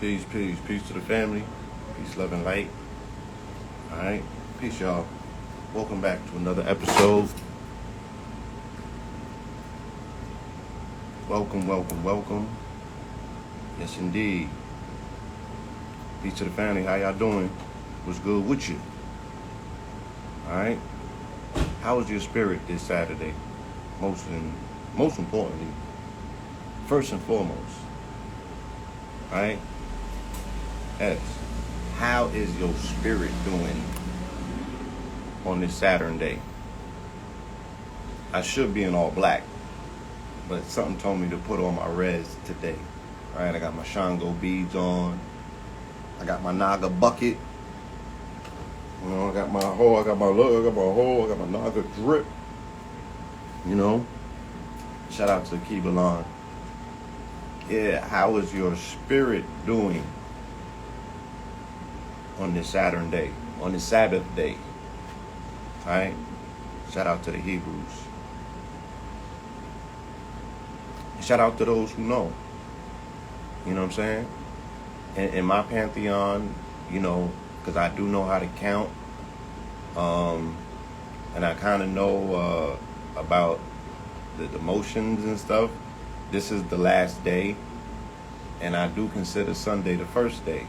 Peace, peace, peace to the family. Peace, love, and light. All right. Peace, y'all. Welcome back to another episode. Welcome, welcome, welcome. Yes, indeed. Peace to the family. How y'all doing? What's good with you? All right. How was your spirit this Saturday? Most importantly, first and foremost. All right. X, how is your spirit doing on this Saturn day? I should be in all black, but something told me to put on my reds today. All right, I got my Shango beads on. I got my Naga bucket. You know, I got my hoe, I got my lug, I got my hoe, I got my Naga drip. You know, shout out to Kibalon. Yeah, how is your spirit doing on this Saturn day, on this Sabbath day? All right? Shout out to the Hebrews. Shout out to those who know. You know what I'm saying? In my pantheon, you know, because I do know how to count, and I kind of know about the motions and stuff. This is the last day, and I do consider Sunday the first day.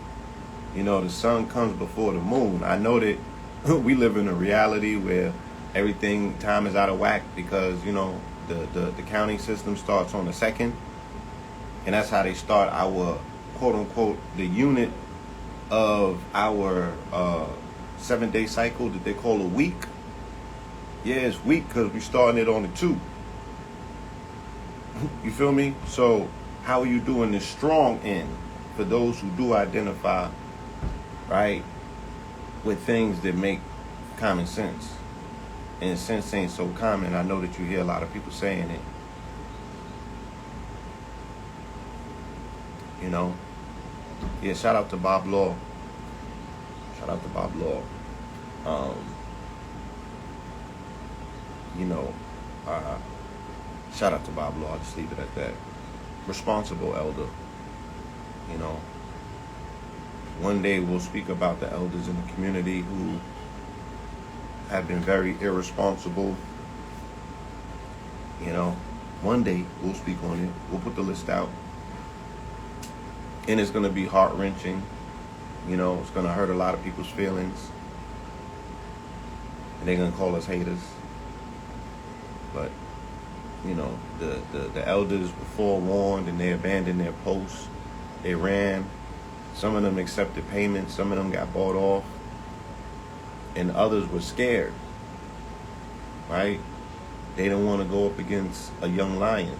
You know, the sun comes before the moon. I know that we live in a reality where time is out of whack because, you know, the counting system starts on the 2nd. And that's how they start our, quote unquote, the unit of our 7-day cycle that they call a week. Yeah, it's week because we starting it on the 2. You feel me? So how are you doing the strong end for those who do identify, right, with things that make common sense? And sense ain't so common. I know that you hear a lot of people saying it. You know? Yeah, shout out to Bob Law. Shout out to Bob Law. You know, shout out to Bob Law. I'll just leave it at that. Responsible elder. You know, one day we'll speak about the elders in the community who have been very irresponsible. You know, one day we'll speak on it. We'll put the list out. And it's going to be heart-wrenching. You know, it's going to hurt a lot of people's feelings. And they're going to call us haters. But, you know, the elders were forewarned and they abandoned their posts. They ran. Some of them accepted payments. Some of them got bought off. And others were scared. Right? They didn't want to go up against a young lion,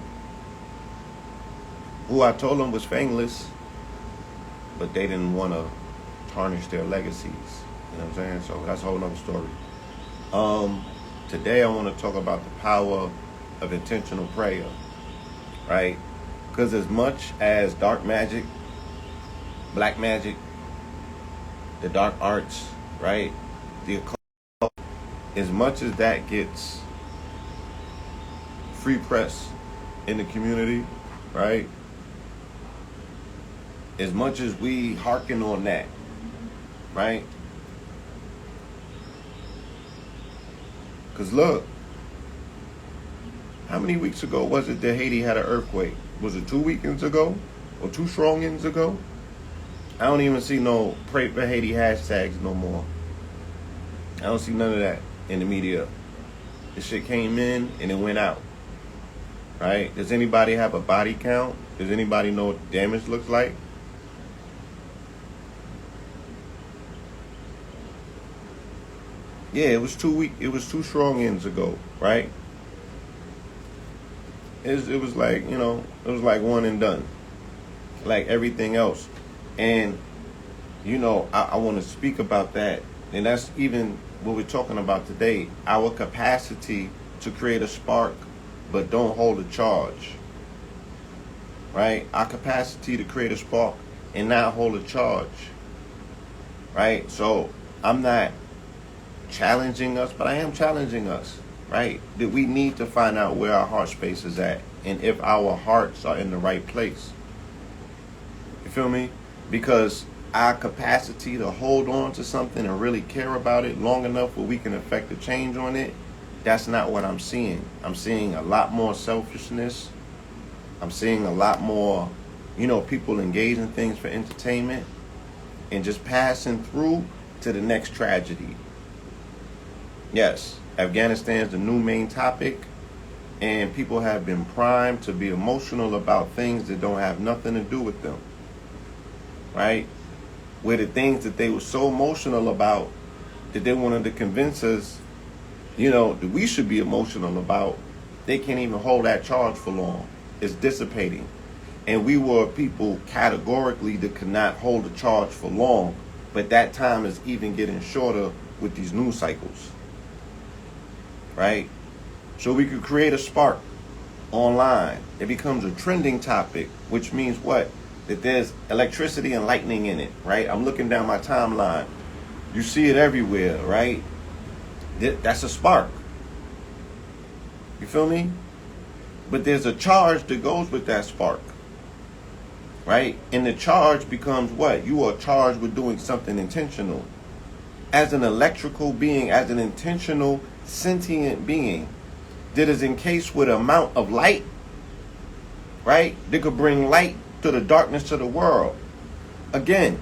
who I told them was fangless, but they didn't want to tarnish their legacies. You know what I'm saying? So that's a whole nother story. Today I want to talk about the power of intentional prayer, right? Because as much as dark magic, black magic, the dark arts, right, the occult, as much as that gets free press in the community, right, as much as we hearken on that, right? Because look, how many weeks ago was it that Haiti had an earthquake? Was it 2 weekends ago? Or 2 strong ends ago? I don't even see no Pray for Haiti hashtags no more. I don't see none of that in the media. This shit came in and it went out. Right? Does anybody have a body count? Does anybody know what the damage looks like? Yeah, it was 2 strong ends ago, right? It was like, you know, it was like one and done. Like everything else. And, you know, I want to speak about that. And that's even what we're talking about today. Our capacity to create a spark, but don't hold a charge. Right? Our capacity to create a spark and not hold a charge. Right? So I'm not challenging us, but I am challenging us, right? That we need to find out where our heart space is at and if our hearts are in the right place. You feel me? because our capacity to hold on to something and really care about it long enough where we can affect a change on it, that's not what I'm seeing. I'm seeing a lot more selfishness. I'm seeing a lot more, people engage in things for entertainment and just passing through to the next tragedy. Yes, Afghanistan's the new main topic, and people have been primed to be emotional about things that don't have nothing to do with them. Right? Where the things that they were so emotional about that they wanted to convince us, that we should be emotional about, they can't even hold that charge for long. It's dissipating. And we were people categorically that could not hold a charge for long, but that time is even getting shorter with these news cycles. Right? So we could create a spark online. It becomes a trending topic, which means what? That there's electricity and lightning in it, right? I'm looking down my timeline. You see it everywhere, right? That's a spark. You feel me? But there's a charge that goes with that spark, right? And the charge becomes what? You are charged with doing something intentional. As an electrical being, as an intentional, sentient being that is encased with an amount of light, right? That could bring light to the darkness of the world. Again,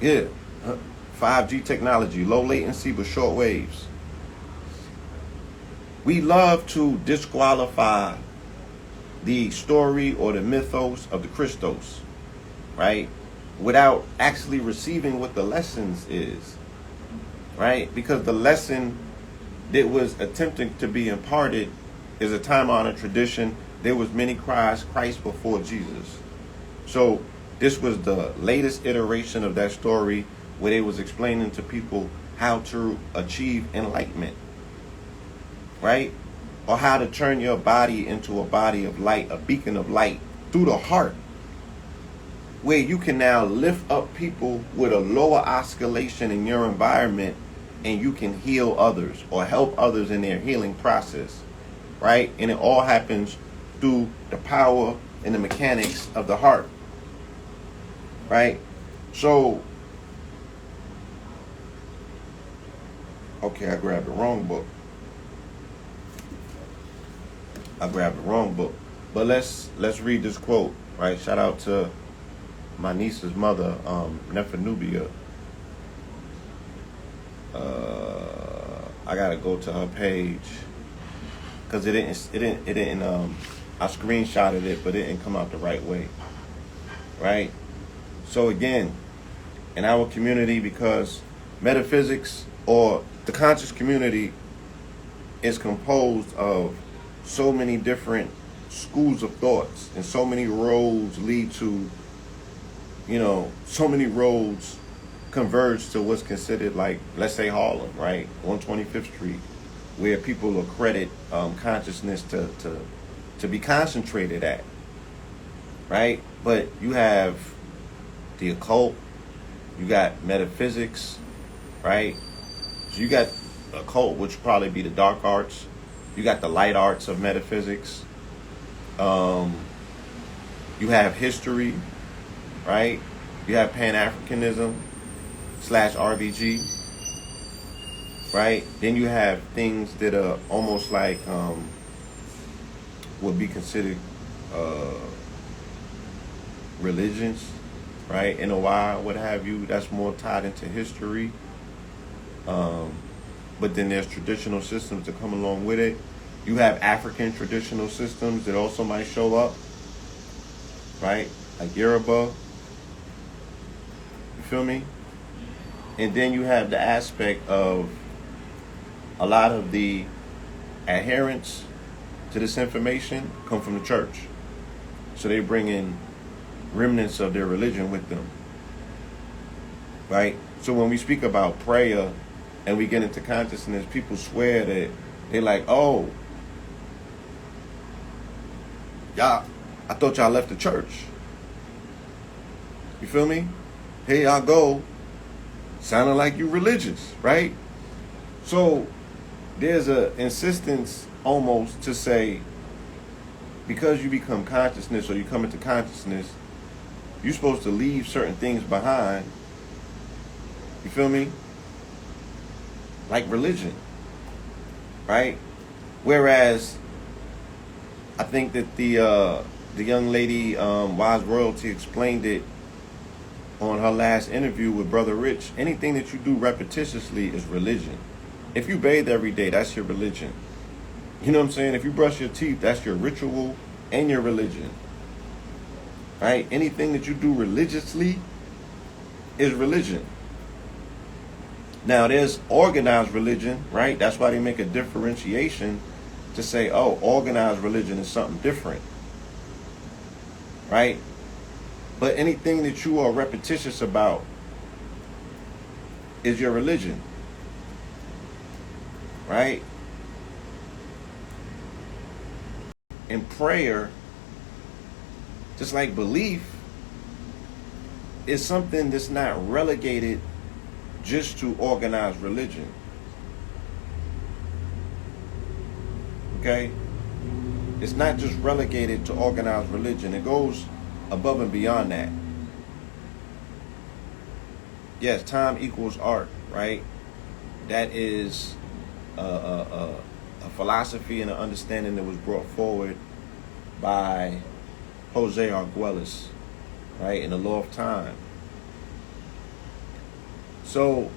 5G technology, low latency but short waves. We love to disqualify the story or the mythos of the Christos, right? Without actually receiving what the lessons is, right? Because the lesson that was attempting to be imparted is a time-honored tradition. There was many Christ before Jesus. So this was the latest iteration of that story where they was explaining to people how to achieve enlightenment, right? Or how to turn your body into a body of light, a beacon of light through the heart, where you can now lift up people with a lower oscillation in your environment and you can heal others or help others in their healing process, right? And it all happens through the power and the mechanics of the heart, right? So, okay, I grabbed the wrong book. But let's read this quote, right? Shout out to my niece's mother, Nephanubia. I gotta go to her page because it didn't. I screenshotted it, but it didn't come out the right way, right? So again, in our community, because metaphysics or the conscious community is composed of so many different schools of thoughts, and so many roads lead to, so many roads converge to what's considered, like, let's say Harlem, right? 125th Street, where people accredit consciousness to be concentrated at, right? But you have the occult, you got metaphysics, right? So you got occult, which would probably be the dark arts. You got the light arts of metaphysics. You have history, right? You have Pan-Africanism / RBG, right? Then you have things that are almost like would be considered religions, right? NOI, what have you. That's more tied into history. But then there's traditional systems that come along with it. You have African traditional systems that also might show up, right? Like Yoruba. You feel me? And then you have the aspect of a lot of the adherents to this information come from the church. So they bring in remnants of their religion with them, right? So when we speak about prayer and we get into consciousness, people swear that they're like, oh, y'all, I thought y'all left the church. You feel me? Here y'all go, sounding like you religious, right? So there's a insistence almost to say because you become consciousness or you come into consciousness, you're supposed to leave certain things behind. You feel me? Like religion, right? Whereas I think that the young lady, Wise Royalty, explained it on her last interview with Brother Rich. Anything that you do repetitiously is religion. If you bathe every day, that's your religion. You know what I'm saying? If you brush your teeth, that's your ritual and your religion. Right? Anything that you do religiously is religion. Now, there's organized religion, right? That's why they make a differentiation to say, oh, organized religion is something different. Right? But anything that you are repetitious about is your religion. Right? And prayer, just like belief, is something that's not relegated just to organized religion. Okay? It's not just relegated to organized religion. It goes above and beyond that. Yes, time equals art, right? That is a philosophy and an understanding that was brought forward by Jose Arguelles, right, in the Law of Time. So,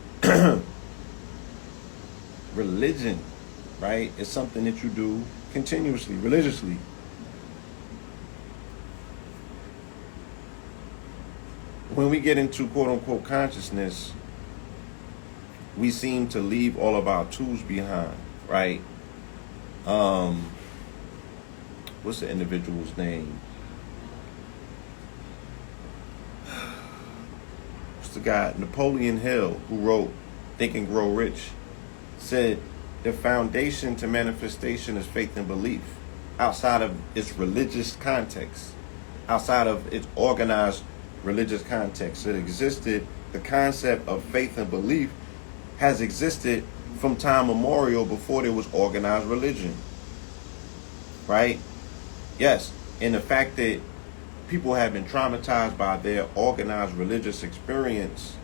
religion, right, is something that you do continuously, religiously. When we get into quote-unquote consciousness, we seem to leave all of our tools behind, right? What's the individual's name? What's the guy? Napoleon Hill, who wrote Think and Grow Rich, said the foundation to manifestation is faith and belief. Outside of its religious context, outside of its organized religious context, it existed. The concept of faith and belief has existed from time memorial before there was organized religion. Right? Yes. And the fact that people have been traumatized by their organized religious experience,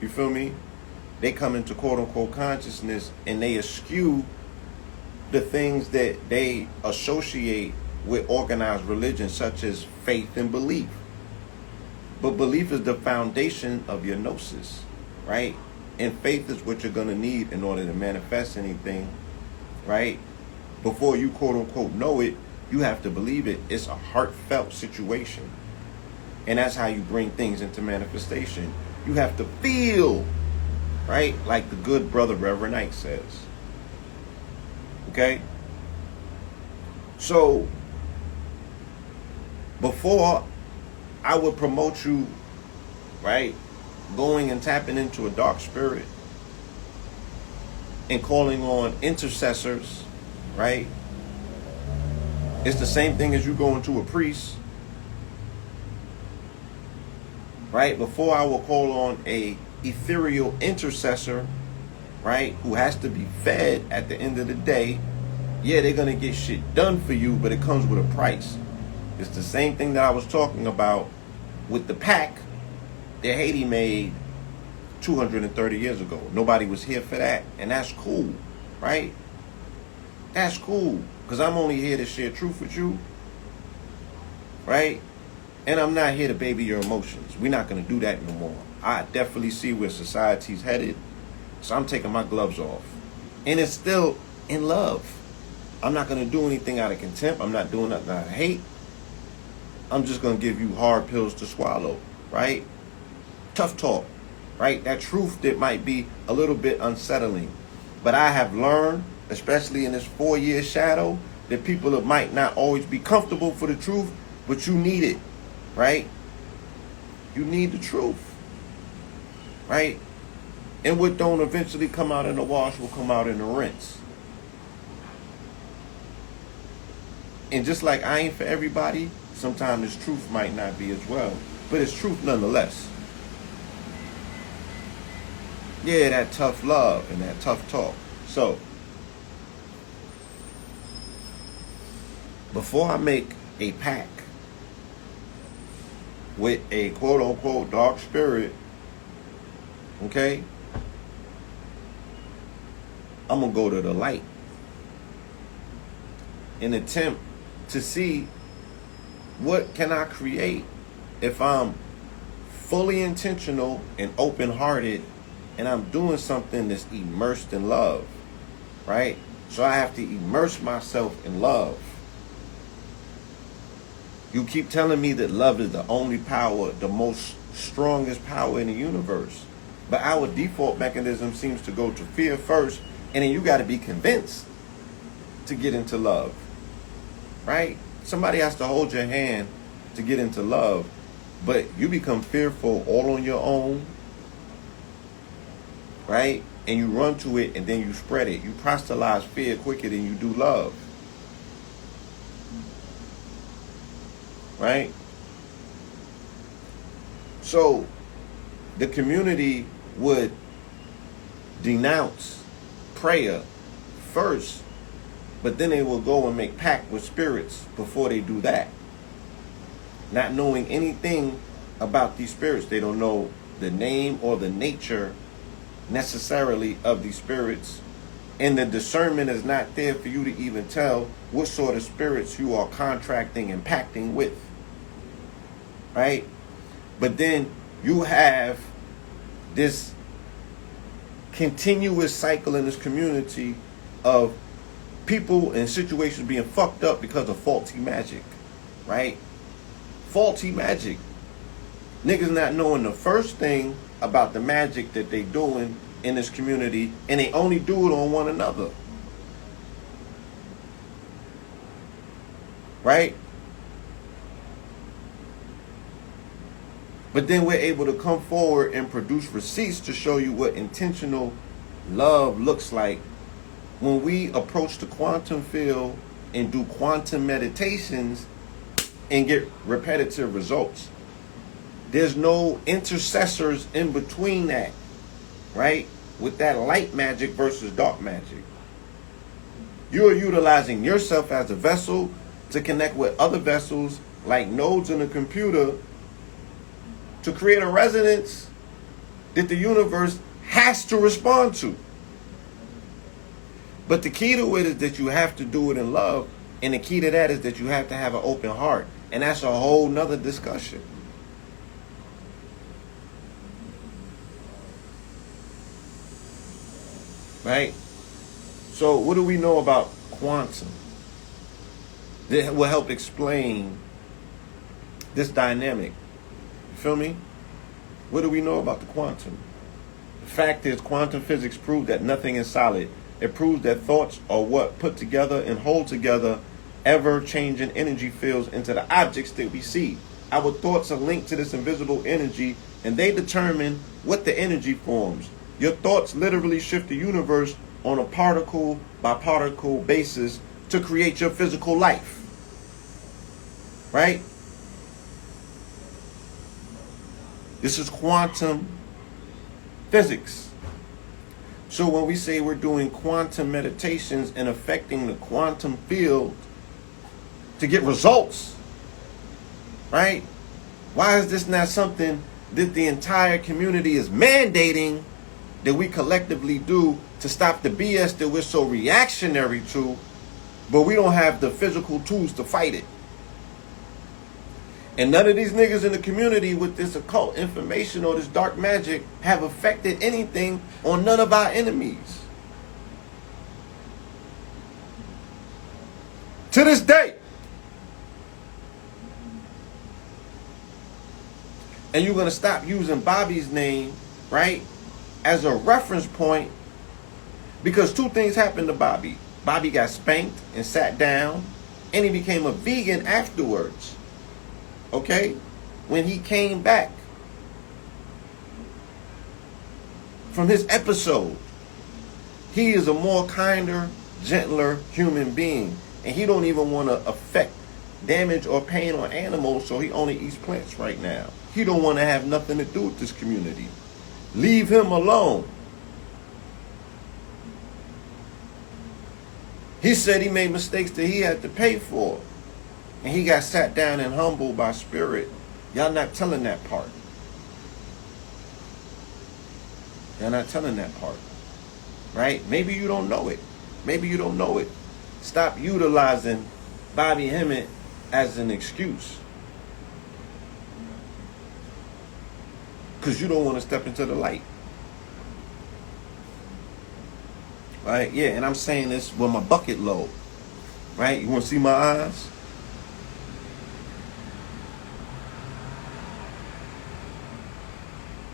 you feel me? They come into quote-unquote consciousness and they eschew the things that they associate with organized religion, such as faith and belief. But belief is the foundation of your gnosis, right? And faith is what you're going to need in order to manifest anything, right? Before you quote-unquote know it, you have to believe it. It's a heartfelt situation. And that's how you bring things into manifestation. You have to feel, right? Like the good brother Reverend Knight says. Okay? So, before I would promote you, right, going and tapping into a dark spirit and calling on intercessors, right? It's the same thing as you going to a priest, right? Before I will call on a ethereal intercessor, right, who has to be fed at the end of the day. Yeah, they're going to get shit done for you, but it comes with a price. It's the same thing that I was talking about with the pack that Haiti made 230 years ago. Nobody was here for that, and that's cool, right? That's cool, because I'm only here to share truth with you, right? And I'm not here to baby your emotions. We're not going to do that no more. I definitely see where society's headed, so I'm taking my gloves off. And it's still in love. I'm not going to do anything out of contempt. I'm not doing nothing out of hate. I'm just going to give you hard pills to swallow, right? Tough talk, right? That truth that might be a little bit unsettling. But I have learned, especially in this 4-year shadow, that people might not always be comfortable for the truth, but you need it, right? You need the truth, right? And what don't eventually come out in the wash will come out in the rinse. And just like I ain't for everybody, sometimes this truth might not be as well. But it's truth nonetheless. Yeah, that tough love and that tough talk. So, before I make a pact with a quote unquote dark spirit, okay, I'm gonna go to the light and attempt to see what can I create if I'm fully intentional and open-hearted and I'm doing something that's immersed in love, right? So I have to immerse myself in love. You keep telling me that love is the only power, the most strongest power in the universe. But our default mechanism seems to go to fear first, and then you got to be convinced to get into love, right? Somebody has to hold your hand to get into love, but you become fearful all on your own, right? And you run to it and then you spread it. You proselytize fear quicker than you do love, right? So the community would denounce prayer first, but then they will go and make pact with spirits before they do that. Not knowing anything about these spirits. They don't know the name or the nature necessarily of these spirits. And the discernment is not there for you to even tell what sort of spirits you are contracting and pacting with. Right? But then you have this continuous cycle in this community of people and situations being fucked up because of faulty magic. Right? Faulty magic. Niggas not knowing the first thing about the magic that they doing in this community, and they only do it on one another. Right? But then we're able to come forward and produce receipts to show you what intentional love looks like when we approach the quantum field and do quantum meditations and get repetitive results. There's no intercessors in between that, right? With that light magic versus dark magic. You are utilizing yourself as a vessel to connect with other vessels like nodes in a computer to create a resonance that the universe has to respond to. But the key to it is that you have to do it in love. And the key to that is that you have to have an open heart. And that's a whole nother discussion. Right? So what do we know about quantum that will help explain this dynamic? You feel me? What do we know about the quantum? The fact is, quantum physics proves that nothing is solid. It proves that thoughts are what put together and hold together ever-changing energy fields into the objects that we see. Our thoughts are linked to this invisible energy, and they determine what the energy forms. Your thoughts literally shift the universe on a particle by particle basis to create your physical life. Right? This is quantum physics. So when we say we're doing quantum meditations and affecting the quantum field to get results, right? Why is this not something that the entire community is mandating that we collectively do to stop the BS that we're so reactionary to, but we don't have the physical tools to fight it? And none of these niggas in the community with this occult information or this dark magic have affected anything on none of our enemies. To this day. And you're going to stop using Bobby's name, right, as a reference point, because two things happened to Bobby. Bobby got spanked and sat down, and he became a vegan afterwards. Okay? When he came back from his episode, he is a more kinder, gentler human being. And he don't even want to affect damage or pain on animals, so he only eats plants right now. He don't want to have nothing to do with this community. Leave him alone. He said he made mistakes that he had to pay for. and he got sat down and humbled by spirit. Y'all not telling that part. Y'all not telling that part. Right? Maybe you don't know it. Maybe you don't know it. Stop utilizing Bobby Hemmett as an excuse. Because you don't want to step into the light. Right? Yeah, and I'm saying this with my bucket low. Right? You want to see my eyes?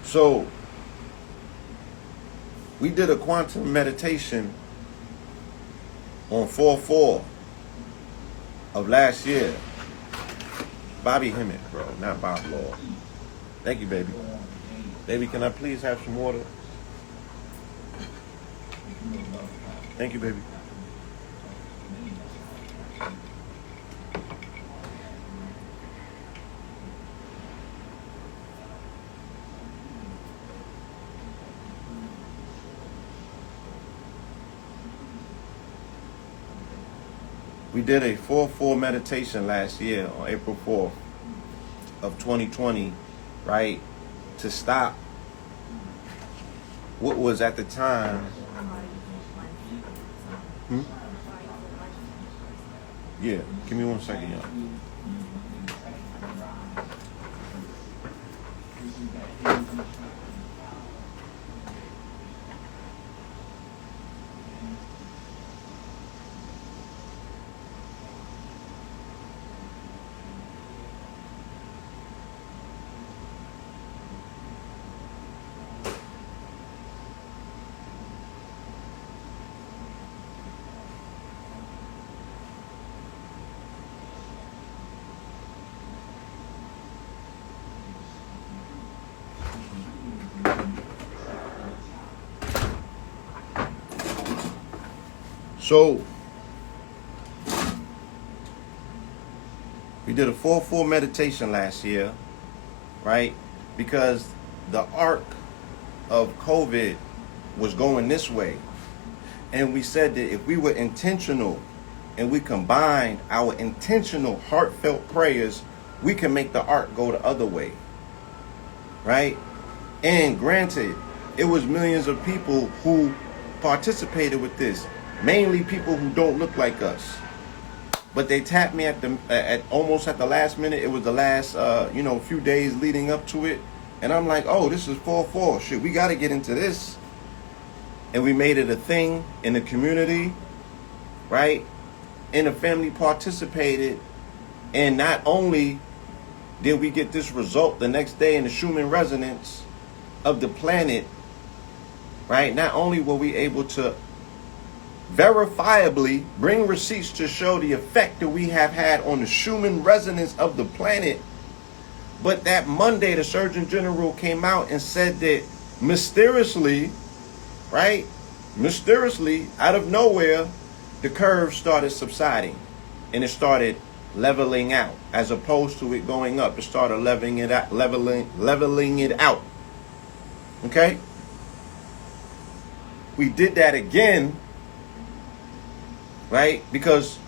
So, we did a quantum meditation on 4/4 of last year. Bobby Hemmett, bro, not Bob Law. Thank you, baby. Baby, can I please have some water? Thank you, baby. We did a 4/4 meditation last year on April 4th of 2020, right? To stop what was at the time. Yeah, give me 1 second, y'all. So, we did a 4/4 meditation last year, right? Because the arc of COVID was going this way. And we said that if we were intentional and we combined our intentional heartfelt prayers, we can make the arc go the other way, right? And granted, it was millions of people who participated with this. Mainly people who don't look like us, but they tapped me at almost at the last minute. It was the last few days leading up to it, and I'm like, oh, this is 4/4. Shit, we got to get into this, and we made it a thing in the community, right? And the family participated, and not only did we get this result the next day in the Schumann resonance of the planet, right? Not only were we able to verifiably bring receipts to show the effect that we have had on the Schumann resonance of the planet, but that Monday the Surgeon General came out and said that mysteriously, right, out of nowhere, the curve started subsiding and it started leveling out as opposed to it going up. It started leveling it out. Okay? We did that again, right? Because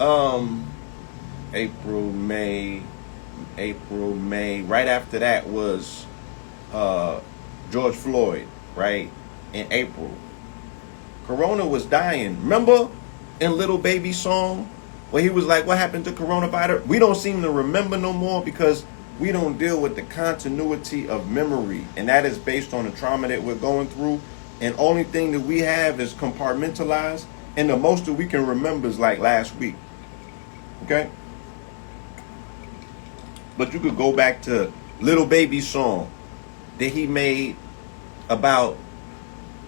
April, May, right after that was George Floyd, right? In April. Corona was dying. Remember in Little Baby's song where he was like, what happened to coronavirus? We don't seem to remember no more because we don't deal with the continuity of memory. And that is based on the trauma that we're going through. And only thing that we have is compartmentalized. And the most that we can remember is like last week. Okay? But you could go back to Little Baby's song that he made about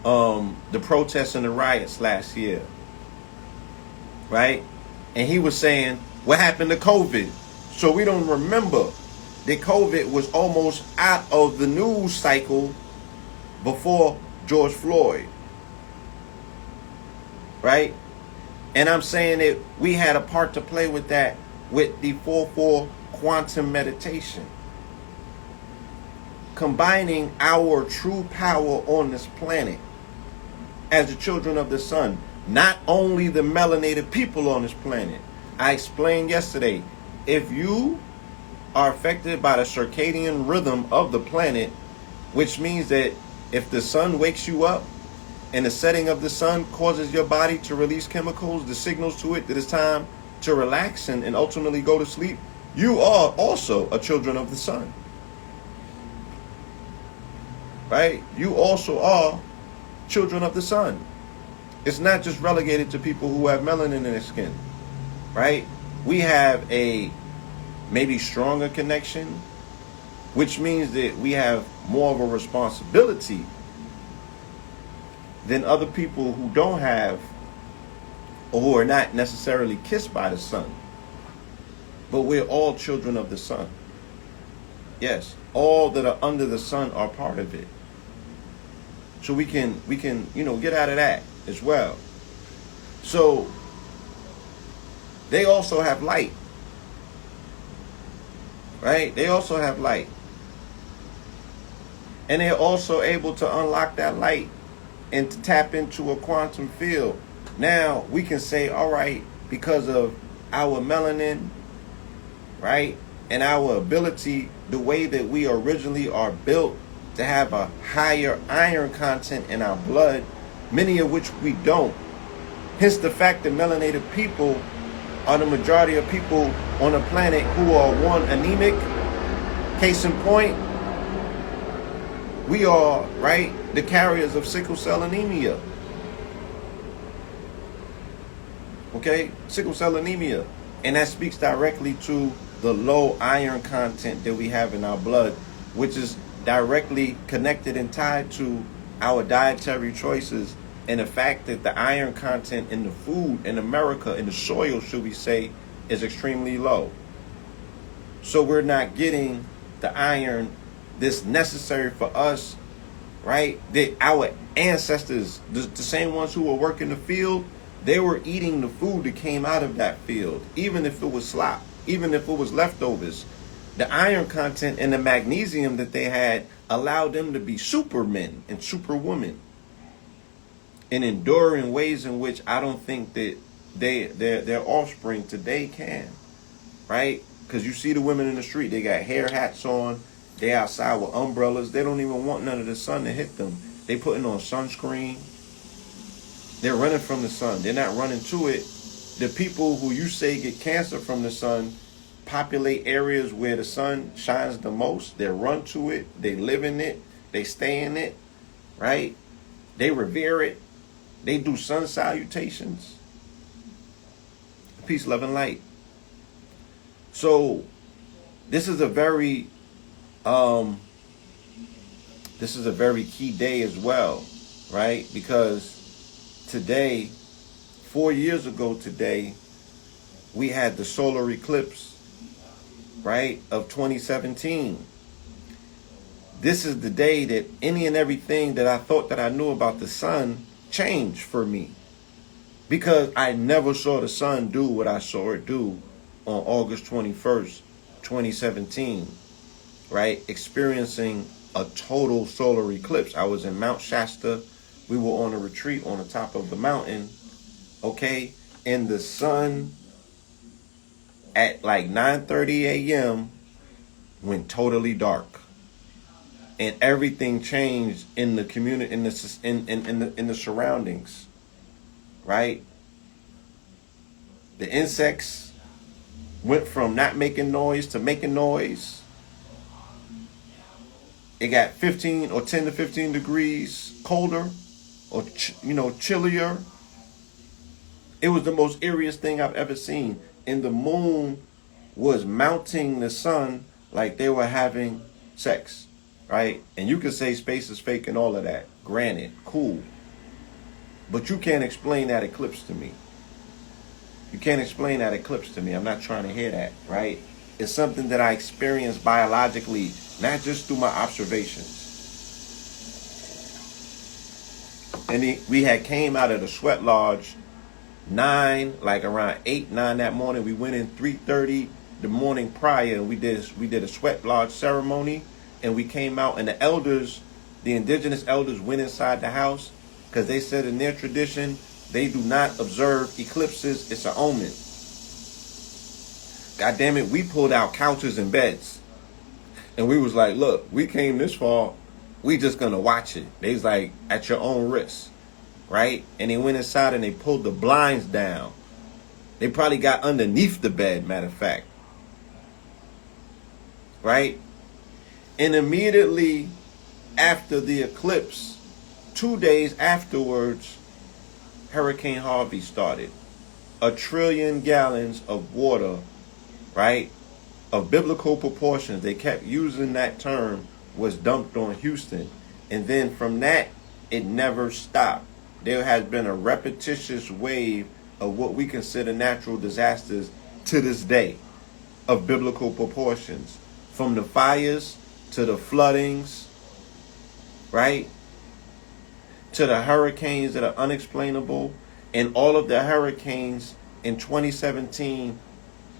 the protests and the riots last year. Right? And he was saying, what happened to COVID? So we don't remember that COVID was almost out of the news cycle before George Floyd. Right? And I'm saying that we had a part to play with that with the 4/4 quantum meditation. Combining our true power on this planet as the children of the sun. Not only the melanated people on this planet. I explained yesterday, if you are affected by the circadian rhythm of the planet, which means that if the sun wakes you up and the setting of the sun causes your body to release chemicals, the signals to it that it's time to relax and ultimately go to sleep, you are also a children of the sun. Right? You also are children of the sun. It's not just relegated to people who have melanin in their skin. Right? We have a maybe stronger connection, which means that we have more of a responsibility than other people who don't have or who are not necessarily kissed by the sun. But we're all children of the sun. Yes, all that are under the sun are part of it. So we can get out of that as well. So they also have light. Right? They also have light. And they're also able to unlock that light and to tap into a quantum field. Now we can say, all right, because of our melanin, right, and our ability, the way that we originally are built to have a higher iron content in our blood, many of which we don't. Hence the fact that melanated people are the majority of people on the planet who are, one, anemic. Case in point, we are, right, the carriers of sickle cell anemia. Okay? Sickle cell anemia. And that speaks directly to the low iron content that we have in our blood, which is directly connected and tied to our dietary choices and the fact that the iron content in the food in America, in the soil, should we say, is extremely low. So we're not getting the iron that's necessary for us, right? That our ancestors, the same ones who were working the field, they were eating the food that came out of that field, even if it was slop, even if it was leftovers. The iron content and the magnesium that they had allowed them to be supermen and superwomen and endure in ways in which I don't think that their offspring today can, right? Because you see the women in the street, they got hair hats on, they outside with umbrellas, they don't even want none of the sun to hit them. They putting on sunscreen, they're running from the sun, they're not running to it. The people who you say get cancer from the sun populate areas where the sun shines the most. They run to it, they live in it, they stay in it, right? They revere it. They do sun salutations. Peace, love, and light. So this is a very key day as well, right? Because today, 4 years ago today, we had the solar eclipse, right, of 2017. This is the day that any and everything that I thought that I knew about the sun changed for me, because I never saw the sun do what I saw it do on August 21st, 2017, right? Experiencing a total solar eclipse. I was in Mount Shasta. We were on a retreat on the top of the mountain, okay? And the sun at like 9:30 a.m. went totally dark. And everything changed in the community, in the surroundings, right? The insects went from not making noise to making noise. It got 15 or 10 to 15 degrees colder, or chillier. It was the most eeriest thing I've ever seen. And the moon was mounting the sun like they were having sex. Right? And you can say space is fake and all of that. Granted, cool. But you can't explain that eclipse to me. You can't explain that eclipse to me. I'm not trying to hear that, right? It's something that I experienced biologically, not just through my observations. And we had came out of the sweat lodge around 8, 9 that morning. We went in 3:30 the morning prior, and we did a sweat lodge ceremony. And we came out, and the elders, the indigenous elders, went inside the house because they said in their tradition, they do not observe eclipses. It's an omen. God damn it, we pulled out couches and beds. And we was like, look, we came this far, we just gonna watch it. They was like, at your own risk, right? And they went inside and they pulled the blinds down. They probably got underneath the bed, matter of fact. Right? And immediately after the eclipse, 2 days afterwards, Hurricane Harvey started. 1 trillion gallons of water, right, of biblical proportions, they kept using that term, was dumped on Houston. And then from that, it never stopped. There has been a repetitious wave of what we consider natural disasters to this day of biblical proportions. From the fires to the floodings, right? To the hurricanes that are unexplainable. And all of the hurricanes in 2017,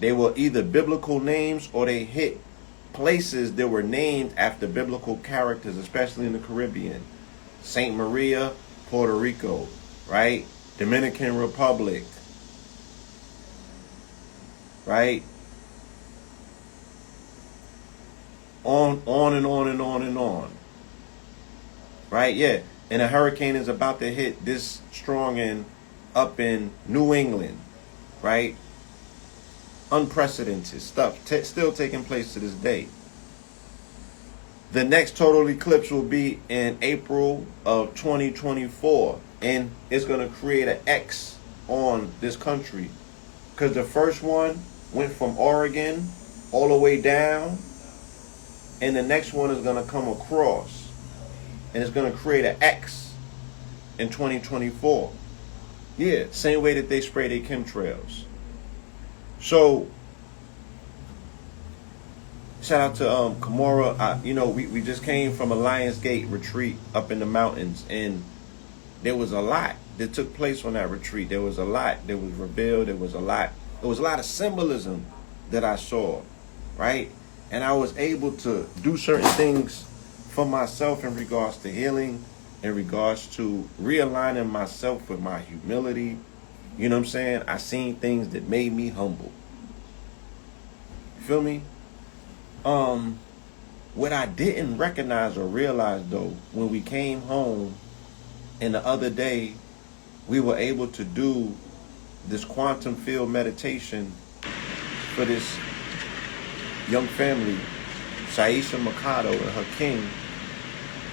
they were either biblical names or they hit places that were named after biblical characters, especially in the Caribbean. Saint Maria, Puerto Rico, right? Dominican Republic, right? On and on and on and on. Right? Yeah. And a hurricane is about to hit this strong and up in New England, right? Unprecedented stuff still taking place to this day. The next total eclipse will be in April of 2024, and it's going to create an X on this country, because the first one went from Oregon all the way down, and the next one is going to come across, and it's going to create an X in 2024. Yeah, same way that they spray their chemtrails. So, shout out to Kamora. We just came from a Lionsgate retreat up in the mountains, and there was a lot that took place on that retreat. There was a lot that was revealed. There was a lot of symbolism that I saw, right? And I was able to do certain things for myself in regards to healing, in regards to realigning myself with my humility. You know what I'm saying? I seen things that made me humble. You feel me? What I didn't recognize or realize, though, when we came home and the other day, we were able to do this quantum field meditation for this young family, Shaisha Mikado and her king,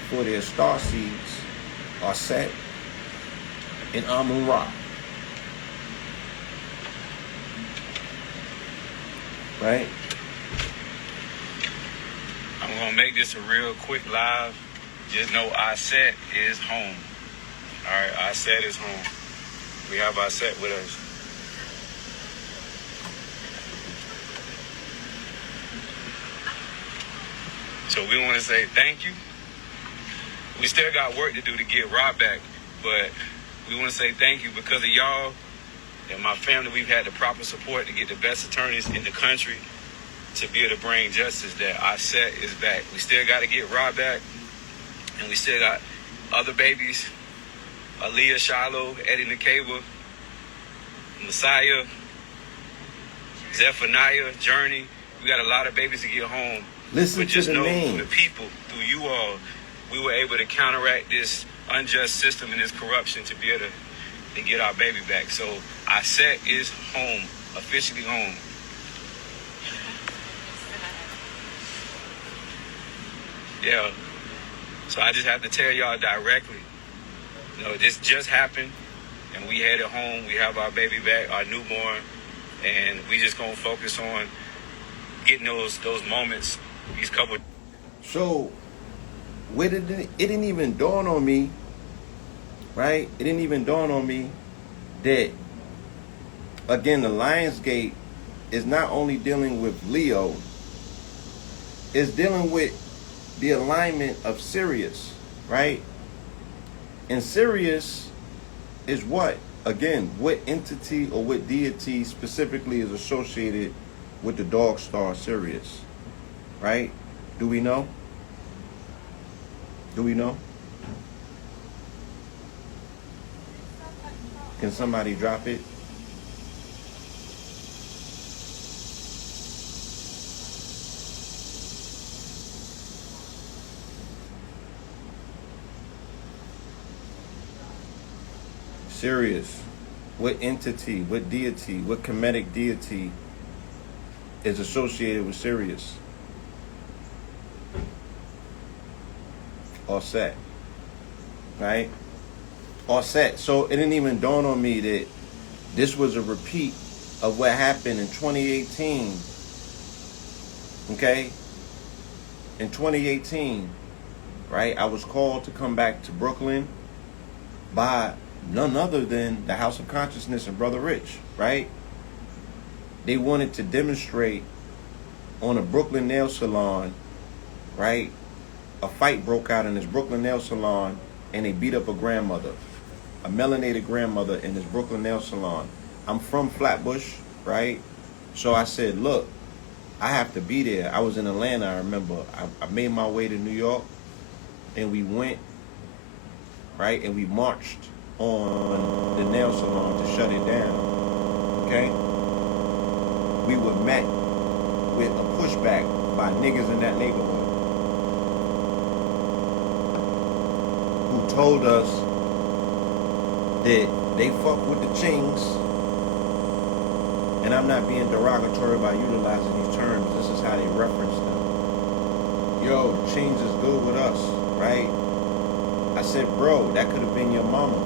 for their star seeds are set in Amun-Ra. Right? I'm going to make this a real quick live. Just know our set is home. All right, our set is home. We have our set with us. So we want to say thank you. We still got work to do to get Rob back, but we want to say thank you because of y'all and my family. We've had the proper support to get the best attorneys in the country to be able to bring justice. That our set is back. We still got to get Rob back, and we still got other babies: Aaliyah, Shiloh, Eddie Nakeba, Messiah, Zephaniah, Journey. We got a lot of babies to get home. Listen but just to the know name. The people, through you all, we were able to counteract this unjust system and this corruption to be able to get our baby back. So our set is home, officially home. Yeah. So I just have to tell y'all directly, this just happened, and we headed home. We have our baby back, our newborn, and we just gonna focus on getting those moments, these couple. So, it didn't even dawn on me, right? It didn't even dawn on me that, again, the Lionsgate is not only dealing with Leo, it's dealing with the alignment of Sirius, right? And Sirius is what? Again, what entity or what deity specifically is associated with the dog star Sirius, right? Do we know? Do we know? Can somebody drop it? Sirius. What entity, what deity, what Kemetic deity is associated with Sirius? All set. Right? All set. So it didn't even dawn on me that this was a repeat of what happened in 2018. Okay? In 2018, right, I was called to come back to Brooklyn by none other than the House of Consciousness and Brother Rich, right? They wanted to demonstrate on a Brooklyn nail salon, right? A fight broke out in this Brooklyn nail salon, and they beat up a grandmother, a melanated grandmother in this Brooklyn nail salon. I'm from Flatbush, right? So I said, look, I have to be there. I was in Atlanta, I remember. I made my way to New York, and we went, right? And we marched on the nail salon to shut it down, okay? We were met with a pushback by niggas in that neighborhood who told us that they fuck with the Chings. And I'm not being derogatory by utilizing these terms. This is how they reference them. Yo, the Chings is good with us, right? I said, bro, that could have been your mama.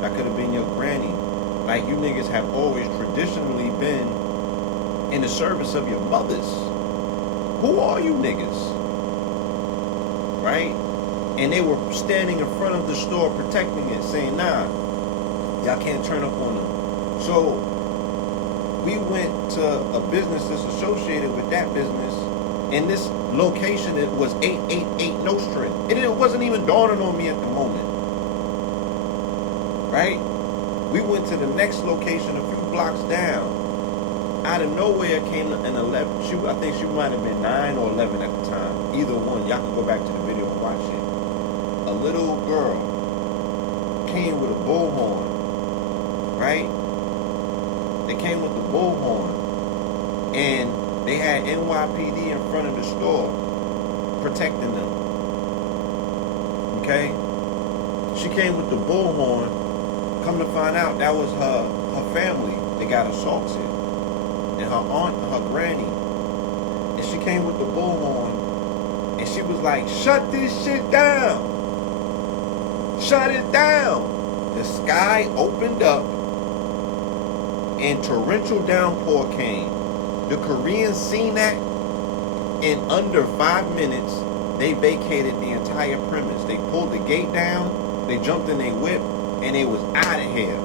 That could have been your granny. Like, you niggas have always traditionally been in the service of your mothers. Who are you niggas? Right? And they were standing in front of the store protecting it, saying, nah, y'all can't turn up on them. So we went to a business that's associated with that business. In this location, it was 888 Nostrand. It wasn't even dawning on me at the moment. Right? We went to the next location a few blocks down. Out of nowhere came an 11. I think she might have been 9 or 11 at the time. Either one. Y'all can go back to the video and watch it. A little girl came with a bullhorn. Right? They came with the bullhorn, and they had NYPD in front of the store protecting them. Okay? She came with the bullhorn. Come to find out, that was her family. They got assaulted, and her aunt, her granny. And she came with the bullhorn, and she was like, "Shut this shit down! Shut it down!" The sky opened up, and torrential downpour came. The Koreans seen that. In under 5 minutes, they vacated the entire premise. They pulled the gate down, they jumped in their whip, and they was out of here.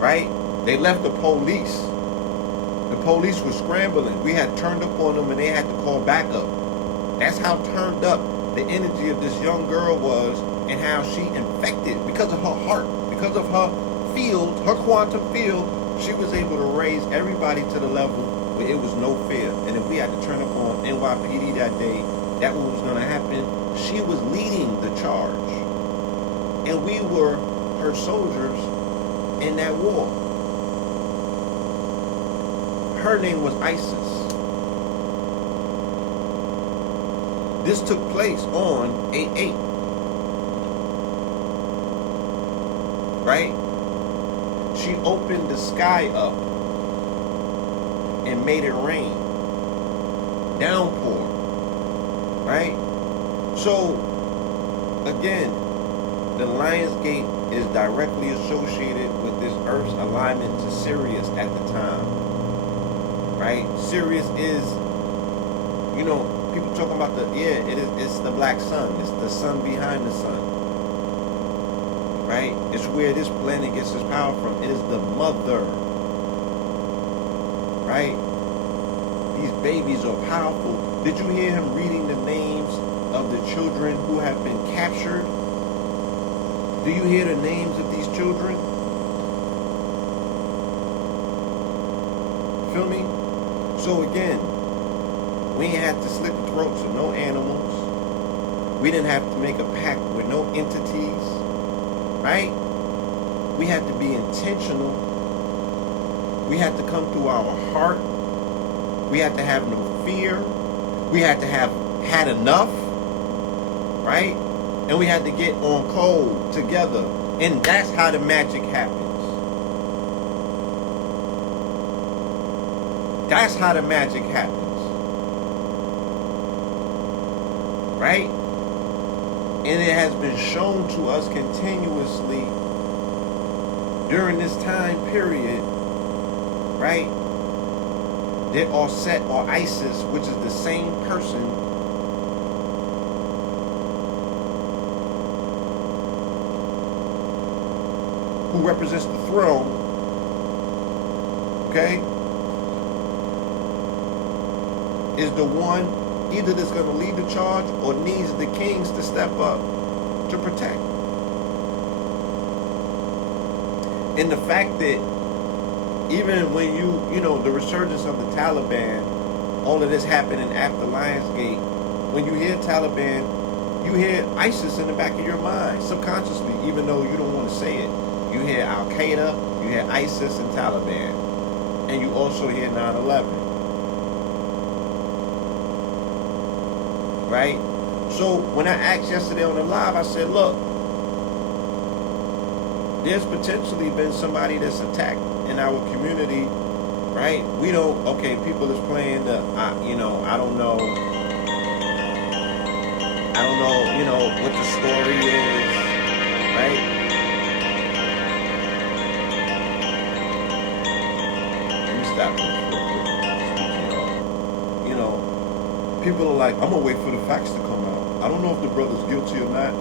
Right? They left the police. The police was scrambling. We had turned up on them, and they had to call backup. That's how turned up the energy of this young girl was, and how she infected, because of her heart, because of her field, her quantum field, she was able to raise everybody to the level where it was no fear. And if we had to turn up on NYPD that day, that what was going to happen. She was leading the charge, and we were her soldiers in that war. Her name was ISIS. This took place on 8/8. Right? She opened the sky up and made it rain. Downpour. Right? So, again, the Lionsgate is directly associated with this Earth's alignment to Sirius at the time. Right? Sirius is, people talking about it's the black sun. It's the sun behind the sun. Right? It's where this planet gets its power from. It is the mother. Right? These babies are powerful. Did you hear him reading the names of the children who have been captured? Do you hear the names of these children? Feel me? So again, we ain't have to slit the throats of no animals. We didn't have to make a pact with no entities. Right? We had to be intentional. We had to come through our heart. We had to have no fear. We had to have had enough. Right? And we had to get on code together. And that's how the magic happens. That's how the magic happens. Right? And it has been shown to us continuously during this time period, right? That Offset or Isis, which is the same person, who represents the throne, okay, is the one either that's going to lead the charge or needs the kings to step up to protect. And the fact that even when you know, the resurgence of the Taliban, all of this happening after Lionsgate, when you hear Taliban, you hear ISIS in the back of your mind, subconsciously, even though you don't want to say it. You hear Al-Qaeda, you hear ISIS and Taliban, and you also hear 9/11. Right? So when I asked yesterday on the live, I said, look, there's potentially been somebody that's attacked in our community, right? We don't, okay, people is playing the, you know, I don't know, you know, what the story is, right? Let me stop this real quick. You know, people are like, I'm gonna wait for the facts to come out. I don't know if the brother's guilty or not,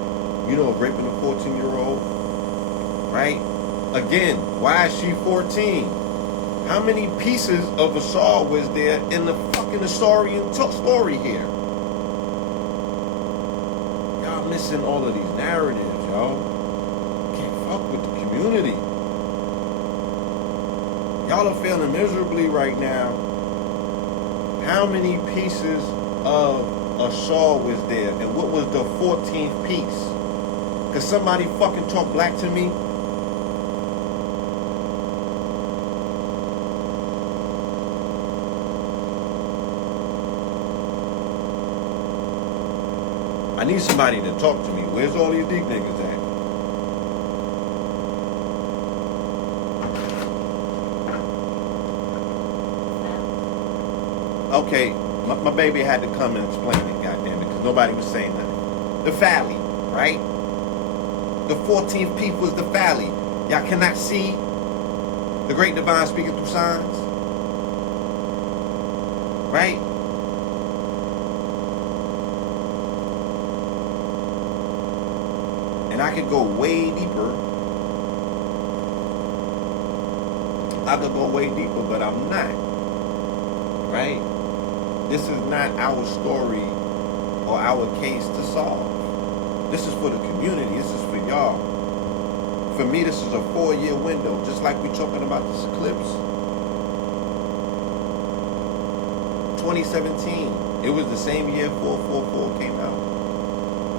you know, of raping a 14-year-old, right? Again, why is she 14? How many pieces of assault was there in the fucking historian story here? Y'all missing all of these narratives, y'all. Can't fuck with the community. Y'all are failing miserably right now. How many pieces of assault was there? And what was the 14th piece? Could somebody fucking talk black to me? I need somebody to talk to me. Where's all these deep niggas at? Okay, my baby had to come and explain it, goddamn it, because nobody was saying nothing. The Valley, right? The 14th peak was the Valley. Y'all cannot see the great divine speaking through signs, right? And I could go way deeper. I could go way deeper, but I'm not. Right? This is not our story or our case to solve. This is for the community. This is for y'all. For me, this is a 4-year window. Just like we're talking about this eclipse. 2017. It was the same year 444 came out.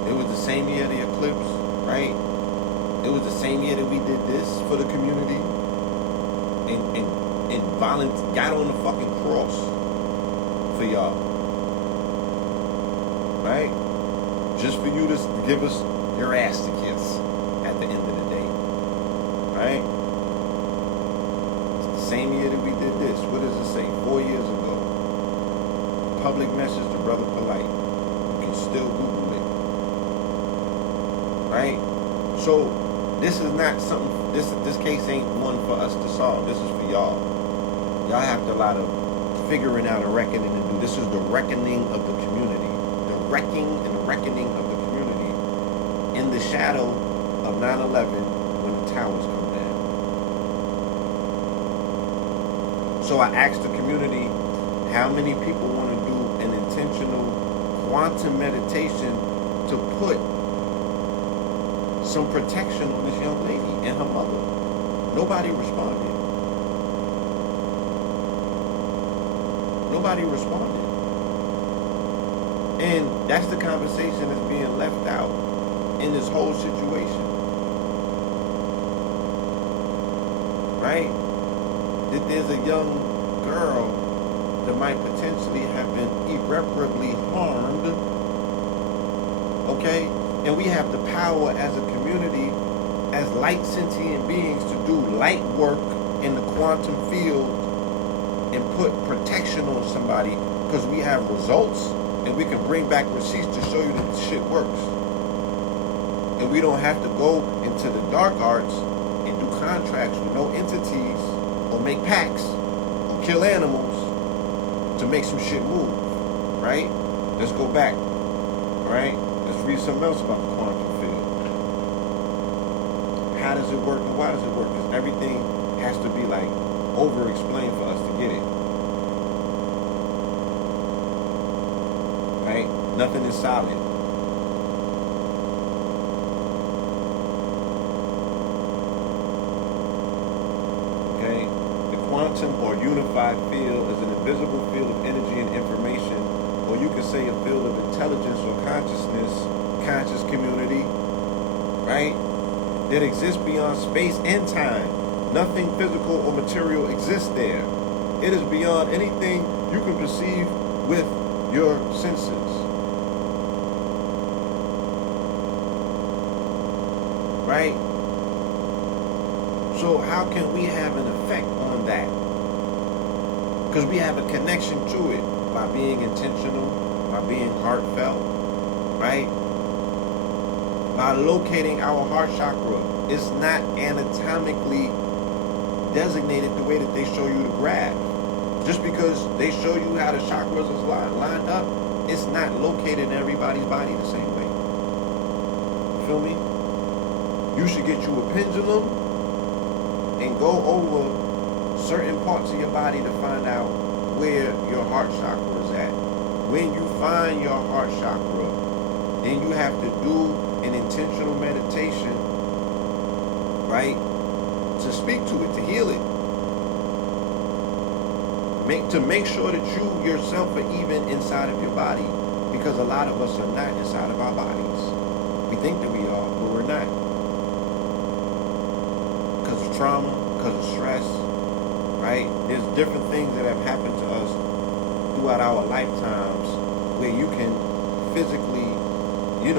It was the same year the eclipse. Right? It was the same year that we did this for the community and got on the fucking cross for y'all. Right? Just for you to give us your ass to kiss at the end of the day. Right? It's the same year that we did this. What does it say? 4 years ago. Public message to Brother Polite. You can still Google it. Right? So this is not something, this case ain't one for us to solve. This is for y'all. Y'all have to a lot of figuring out a reckoning to do. This is the reckoning of the community. The wrecking and the reckoning of the community in the shadow of 9/11 when the towers come down. So I asked the community, how many people want to do an intentional quantum meditation to put some protection on this young lady and her mother? Nobody responded. Nobody responded. And that's the conversation that's being left out in this whole situation. Right? That there's a young girl that might potentially have been irreparably harmed, okay, And we have the power as a community, as light sentient beings, to do light work in the quantum field and put protection on somebody because we have results and we can bring back receipts to show you that the shit works. And we don't have to go into the dark arts and do contracts with no entities or make pacts or kill animals to make some shit move, right? Let's go back, all right? Let's read something else about the quantum field. How does it work and why does it work? Because everything has to be like over-explained for us to get it. Right? Nothing is solid. Okay? The quantum or unified field is an invisible field of energy and information, or you could say a field of intelligence or consciousness, conscious community, right? That exists beyond space and time. Nothing physical or material exists there. It is beyond anything you can perceive with your senses. Right? So how can we have an effect on that? Because we have a connection to it by being intentional, by being heartfelt, right? By locating our heart chakra. It's not anatomically designated the way that they show you the graph. Just because they show you how the chakras is lined up, it's not located in everybody's body the same way. You feel me? You should get you a pendulum and go over certain parts of your body to find out where your heart chakra is at. When you find your heart chakra, then you have to do an intentional meditation, right? To speak to it, to heal it. To make sure that you yourself are even inside of your body. Because a lot of us are not inside of our bodies. We think that we are, but we're not. Because of trauma, because of stress, right? There's different things that have happened to us throughout our lifetimes where you can physically, you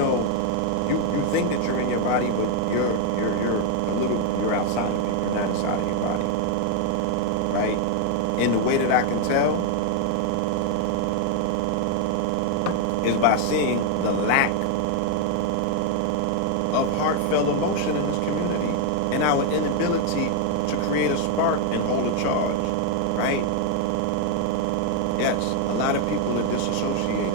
think that you're in your body, but you're outside of it. You're not inside of your body, right? And the way that I can tell is by seeing the lack of heartfelt emotion in this community and our inability to create a spark and hold a charge, right? Yes, a lot of people are disassociated.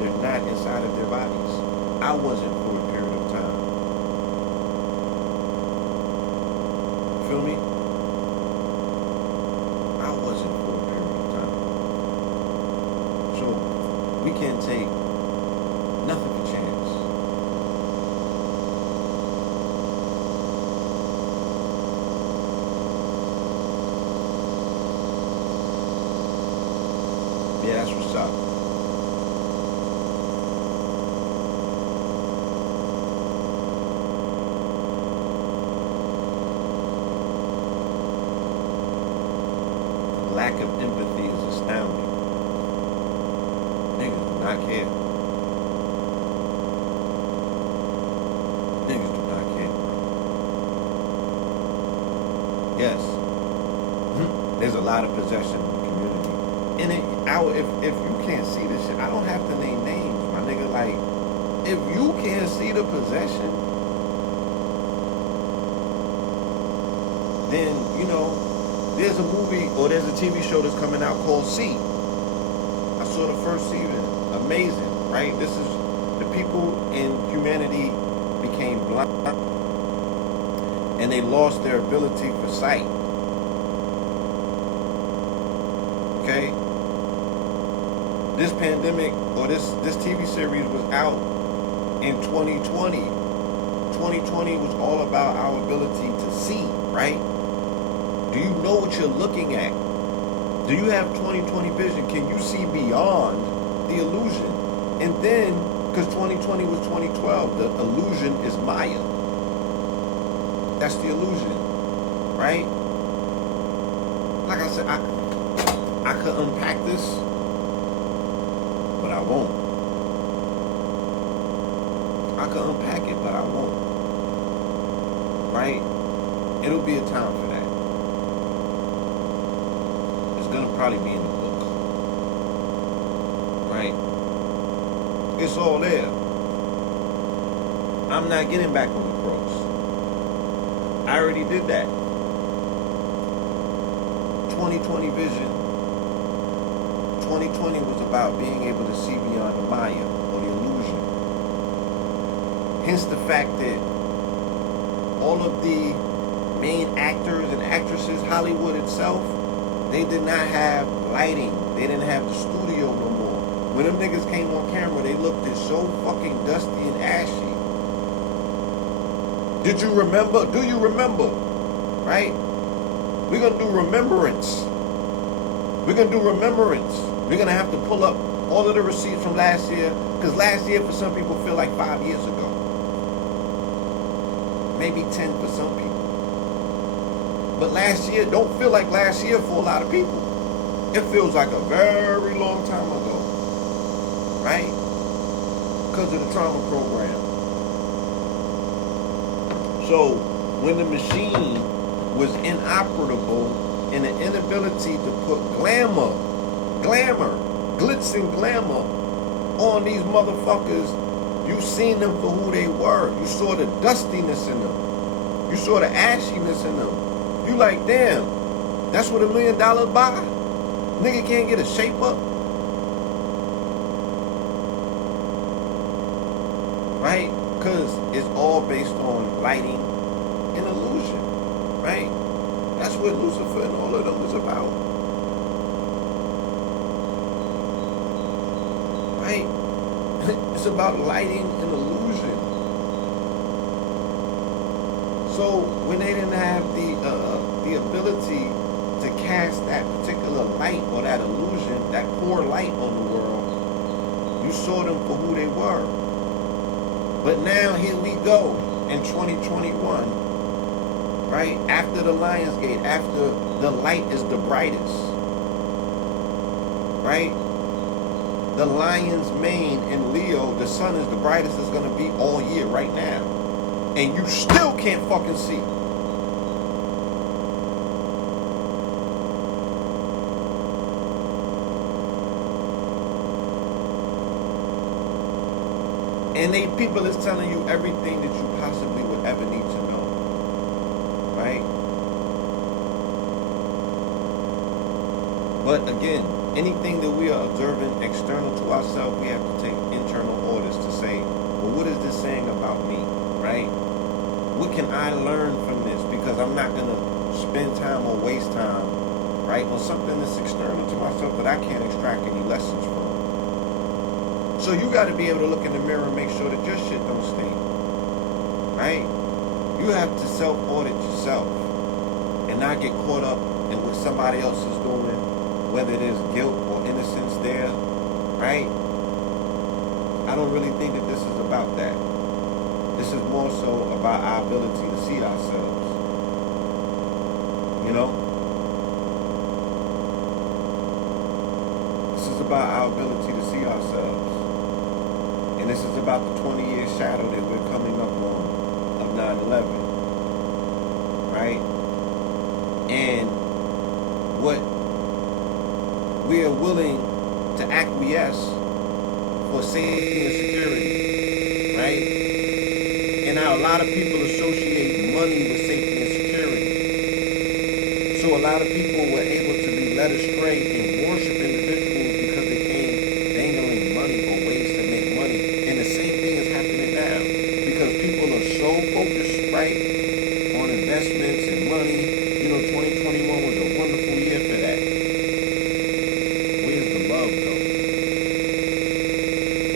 They're not inside of their bodies. I wasn't for a period of time. Feel me? I wasn't for a period of time. So we can't take nothing for chance. Yeah, that's what's up. Lack of empathy is astounding. Niggas do not care. Niggas do not care, bro. Yes. There's a lot of possession in the community. And if you can't see this shit, I don't have to name names, my nigga. Like, if you can't see the possession, then, there's a movie or there's a TV show that's coming out called See. I saw the first season. Amazing, right? This is the people in humanity became blind and they lost their ability for sight. Okay? This pandemic or this TV series was out in 2020. 2020 was all about our ability to see, right? Do you know what you're looking at? Do you have 20/20 vision? Can you see beyond the illusion? And then, because 2020 was 2012, the illusion is Maya. That's the illusion, right? Like I said, I could unpack this, but I won't. I I could unpack it, but I won't. Right? It'll be a time for that. It's gonna probably be in the book. Right? It's all there. I'm not getting back on the cross. I already did that. 2020 vision. 2020 was about being able to see beyond the Maya or the illusion. Hence the fact that all of the main actors and actresses, Hollywood itself, they did not have lighting. They didn't have the studio no more. When them niggas came on camera, they looked so fucking dusty and ashy. Did you remember? Do you remember? Right? We're going to do remembrance. We're going to do remembrance. We're going to have to pull up all of the receipts from last year. Because last year for some people feel like 5 years ago. Maybe 10 for some people. But last year don't feel like last year for a lot of people. It feels like a very long time ago. Right? Because of the trauma program. So when the machine was inoperable and the inability to put glamour, glitz and glamour on these motherfuckers, you seen them for who they were. You saw the dustiness in them. You saw the ashiness in them. You like, damn, that's what $1 million buy? Nigga can't get a shape up? Right? Because it's all based on lighting and illusion. Right? That's what Lucifer and all of them is about. Right? It's about lighting and illusion. So when they didn't have the ability to cast that particular light or that illusion, that poor light on the world, you saw them for who they were. But now here we go in 2021, right? After the Lionsgate, after the light is the brightest, right? The lion's mane in Leo, the sun is the brightest it's going to be all year right now. And you still can't fucking see. And they people is telling you everything that you possibly would ever need to know. Right? But again, anything that we are observing external to ourselves, we have to take internal orders to say, well, what is this saying about me? Right? What can I learn from this? Because I'm not going to spend time or waste time, right, on something that's external to myself that I can't extract any lessons from. So you got to be able to look in the mirror and make sure that your shit don't stink. Right? You have to self-audit yourself and not get caught up in what somebody else is doing, whether there's guilt or innocence there. Right? I don't really think that this is about that. This is more so about our ability to see ourselves. You know? This is about our ability to see ourselves. And this is about the 20-year shadow that we're coming up on of 9/11. Right? And what we are willing to acquiesce for safety and security. Right? And now a lot of people associate money with safety and security. So a lot of people were able to be led astray and worship individuals because they came dangling money or ways to make money. And the same thing is happening now. Because people are so focused, right, on investments and money. You know, 2021 was a wonderful year for that. Where's the love, though?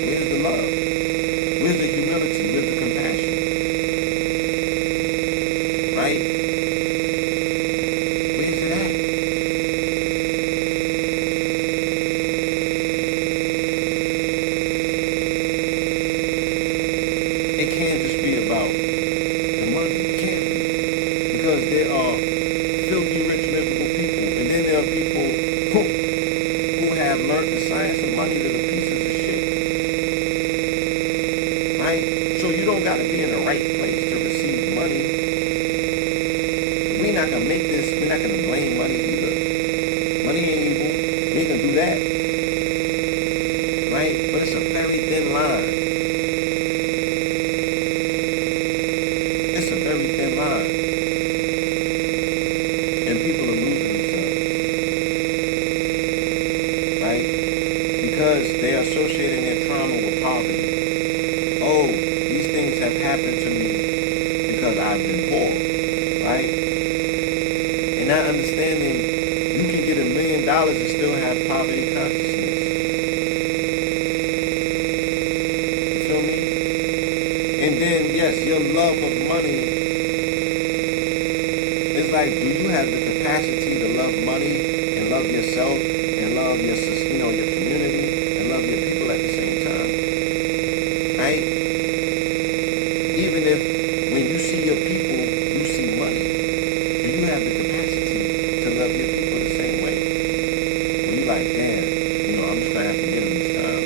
Where's the love? Where's the humility? Where's the compassion? Right? Where's it at? It can't just be about the money. It can't be. Because there are filthy rich miserable people. And then there are people who have learned the science of money that are pieces of shit. Right? So So you don't gotta be in the right place to receive money. We're not gonna make this, we're not gonna blame money either. Money ain't evil. We ain't gonna do that. Right? But it's a very thin line. It's a very thin line. And people are losing themselves. Right? Because they are associating their trauma with poverty. Oh, these things have happened to me because I've been poor. Right? And not understanding you can get $1 million and still have poverty consciousness. You feel me? And then, yes, your love of money is like, do you have the capacity to love money and love yourself and love your, your community and love your people at the same time? Right? Even if when you see your people, you see money. Do you have the capacity to love your people the same way? Well, you like, damn, I'm just gonna have to get them this time,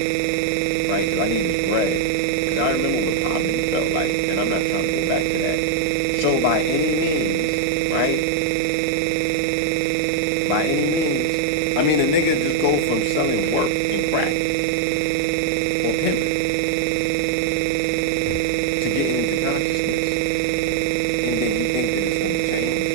right? Because I need this bread. Because I remember what poverty felt like, and I'm not trying to go back to that. So by any means, right? By any means, a nigga just go from selling work and crack or pimping to getting into consciousness, and then you think that it's gonna change.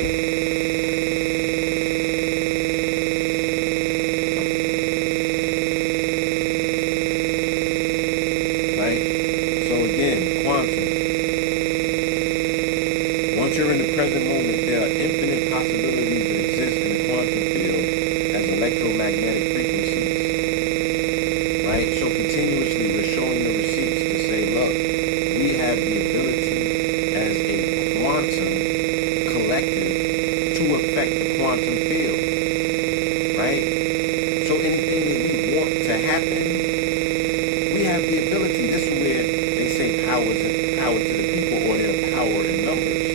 Right? So again, quantum. Once you're in the present moment, there are infinite possibilities that exist in the quantum field as electromagnetic frequencies. Right? So continuously we're showing the receipts to say, look, we have the ability as a quantum collective to affect the quantum field. Right? So anything that we want to happen, we have the ability. This is where they say power to the people, or their power in numbers.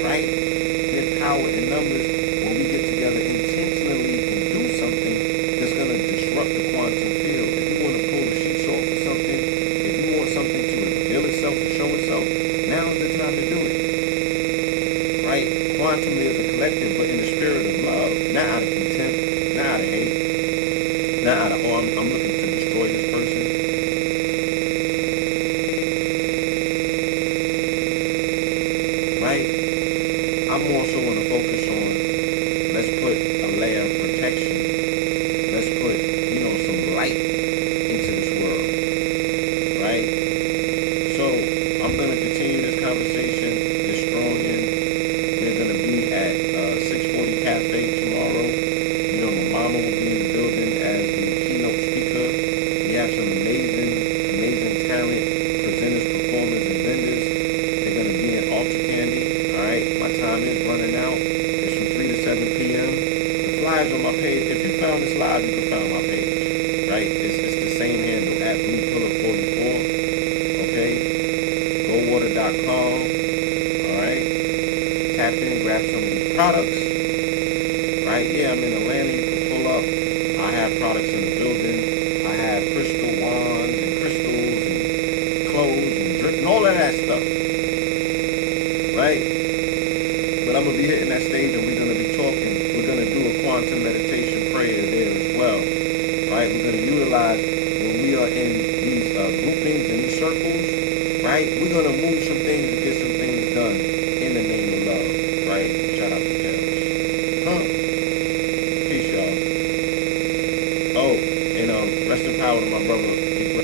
Right? Their power in numbers when we get together intentionally and do something that's going to disrupt the quantum field. If you want to pull the sheets off or something, if you want something to reveal itself and show itself, now is the time to do it. Right? Quantum is a collective, but in the spirit of love, not out of contempt, not out of hate, not out of, oh, I'm looking to destroy this person. Right? I'm also going to focus on, let's put a layer of protection. Let's put, some light into this world. Right? So, I'm going to continue this conversation, this strong in. We're going to be at 640 Cafe tomorrow. My mama will be in the building as the keynote speaker. We have some amazing talent, presenters, performers, and vendors. They're going to be in Ultra Candy. Alright, my time is running out. It's from 3 to 7 p.m. The flyers on my page. If you found this live, you can find my page. Right? It's the same handle at BluePillar44. Okay? GoWater.com. Alright? Tap in, grab some of these products. Right? Yeah, I'm in Atlanta. You can pull up. I have products in the building. I have crystal wands and crystals and clothes and drink and all of that stuff. Right? But I'm going to be hitting that stage and we're going to be talking. We're going to do a quantum meditation prayer there as well. Right? We're going to utilize when we are in these groupings and these circles. Right? We're going to move some things and get some things done in the name of love. Right? Shout out to Kels. Peace, y'all. Oh, and rest in power to my brother,